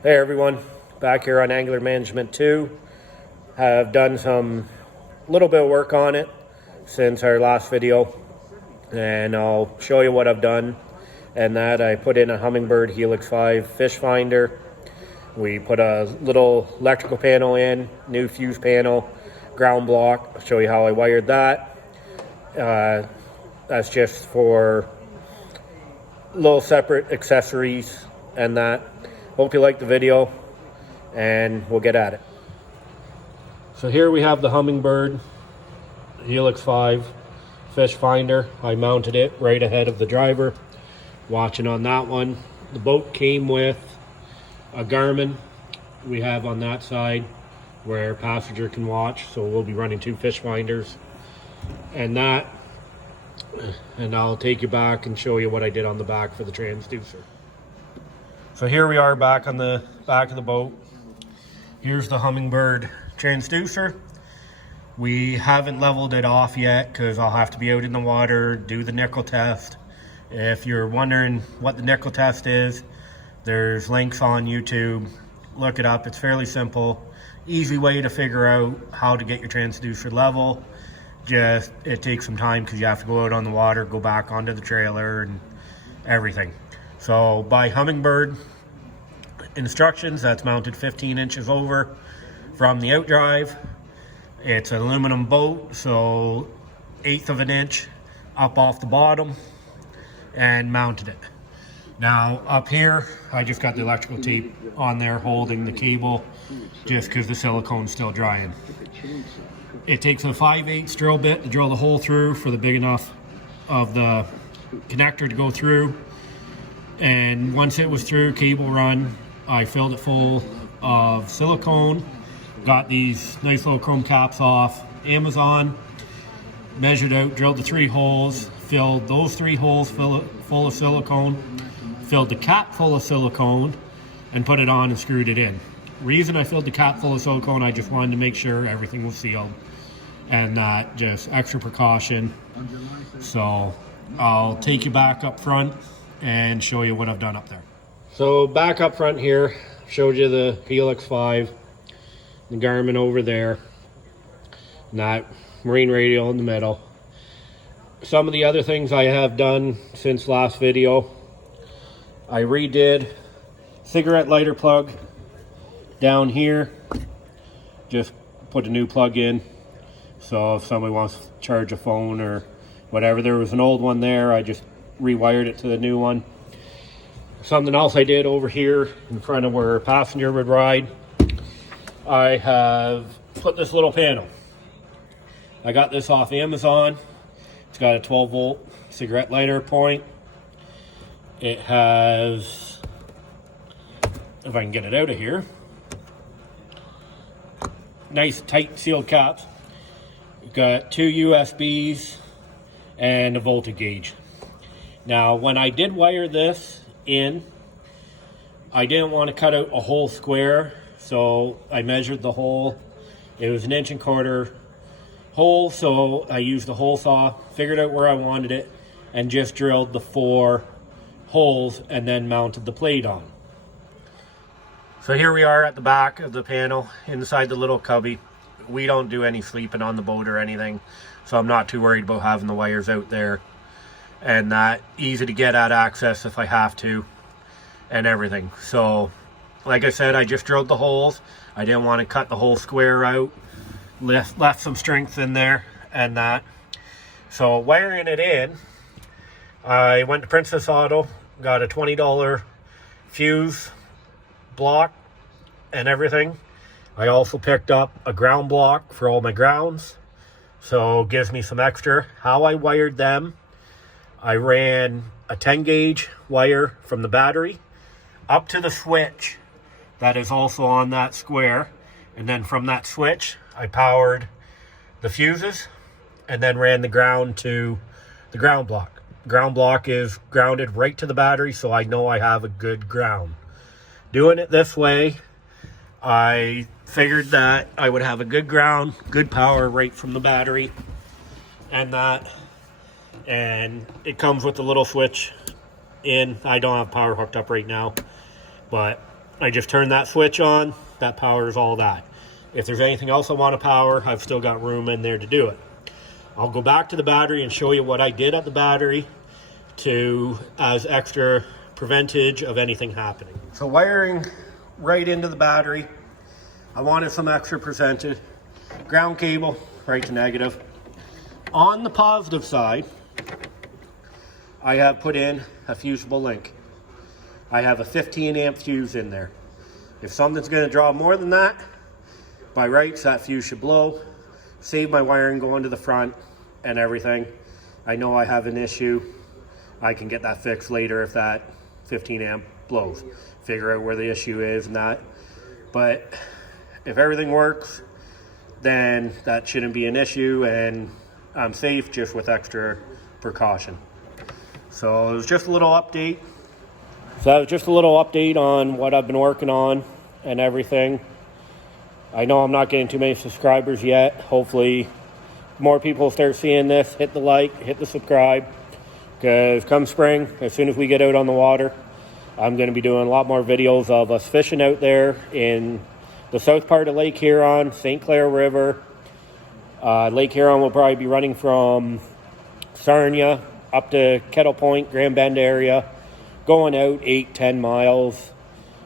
Hey everyone, back here on Angular Management 2. Have done some little bit of work on it since our last video, and I'll show you what I've done. And that I put in a Hummingbird Helix 5 fish finder. We put a little electrical panel in, new fuse panel, ground block. I'll show you how I wired that. That's just for little separate accessories and that. Hope you like the video, and we'll get at it. So here we have the Hummingbird Helix 5 fish finder. I mounted it right ahead of the driver, watching on that one. The boat came with a Garmin we have on that side where passenger can watch, so we'll be running two fish finders and I'll take you back and show you what I did on the back for the transducer. So here we are back on the back of the boat. Here's the Hummingbird transducer. We haven't leveled it off yet because I'll have to be out in the water, do the nickel test. If you're wondering what the nickel test is, there's links on YouTube. Look it up, it's fairly simple. Easy way to figure out how to get your transducer level. Just, it takes some time because you have to go out on the water, go back onto the trailer and everything. So by Hummingbird instructions, that's mounted 15 inches over from the outdrive. It's an aluminum boat, so 1/8 of an inch up off the bottom, and mounted it. Now up here, I just got the electrical tape on there holding the cable just because the silicone's still drying. It takes a 5/8 drill bit to drill the hole through for the big enough of the connector to go through. And once it was through, cable run, I filled it full of silicone, got these nice little chrome caps off Amazon, measured out, drilled the 3 holes, filled those 3 holes full of silicone, filled the cap full of silicone, and put it on and screwed it in. Reason I filled the cap full of silicone, I just wanted to make sure everything was sealed, and that just extra precaution. So I'll take you back up front and show you what I've done up there. So back up front here, showed you the Helix 5, the Garmin over there, and that marine radio in the middle. Some of the other things I have done since last video, I redid cigarette lighter plug down here, just put a new plug in, so if somebody wants to charge a phone or whatever, there was an old one there, I just rewired it to the new one. Something else I did over here in front of where a passenger would ride, I have put this little panel. I got this off Amazon. It's got a 12 volt cigarette lighter point. It has, if I can get it out of here, nice tight sealed caps. We've got 2 USBs and a voltage gauge. Now, when I did wire this in, I didn't want to cut out a whole square, so I measured the hole. It was 1.25 inch hole, so I used the hole saw, figured out where I wanted it, and just drilled the 4 holes and then mounted the plate on. So here we are at the back of the panel, inside the little cubby. We don't do any sleeping on the boat or anything, so I'm not too worried about having the wires out there. And that easy to get at access if I have to and everything. So like I said, I just drilled the holes. I didn't want to cut the whole square out, left some strength in there and that. So wiring it in, I went to Princess Auto, got a $20 fuse block and everything. I also picked up a ground block for all my grounds, so it gives me some extra. How I wired them, I ran a 10 gauge wire from the battery up to the switch that is also on that square, and then from that switch I powered the fuses and then ran the ground to the ground block. Ground block is grounded right to the battery, so I know I have a good ground. Doing it this way, I figured that I would have a good ground, good power right from the battery and that. And it comes with a little switch in. I don't have power hooked up right now, but I just turn that switch on, that powers all that. If there's anything else I want to power, I've still got room in there to do it. I'll go back to the battery and show you what I did at the battery as extra preventage of anything happening. So wiring right into the battery, I wanted some extra presented. Ground cable right to negative. On the positive side, I have put in a fusible link. I have a 15 amp fuse in there. If something's going to draw more than that, by rights that fuse should blow. Save my wiring going to the front and everything. I know I have an issue. I can get that fixed later if that 15 amp blows. Figure out where the issue is and that. But if everything works, then that shouldn't be an issue, and I'm safe just with extra precaution. So it was just a little update. So that was just a little update on what I've been working on and everything. I know I'm not getting too many subscribers yet. Hopefully more people start seeing this. Hit the like, hit the subscribe, because come spring, as soon as we get out on the water, I'm going to be doing a lot more videos of us fishing out there in the south part of Lake Huron, St. Clair River. Lake Huron will probably be running from Sarnia up to Kettle Point, Grand Bend area, going out 8-10 miles.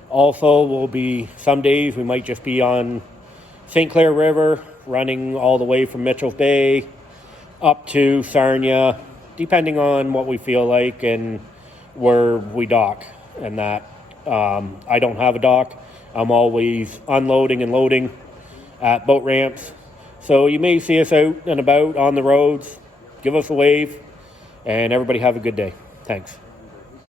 Also, will be some days we might just be on St. Clair River, running all the way from Mitchell's Bay up to Sarnia, depending on what we feel like and where we dock and that. I don't have a dock. I'm always unloading and loading at boat ramps. So you may see us out and about on the roads. Give us a wave, and everybody have a good day. Thanks.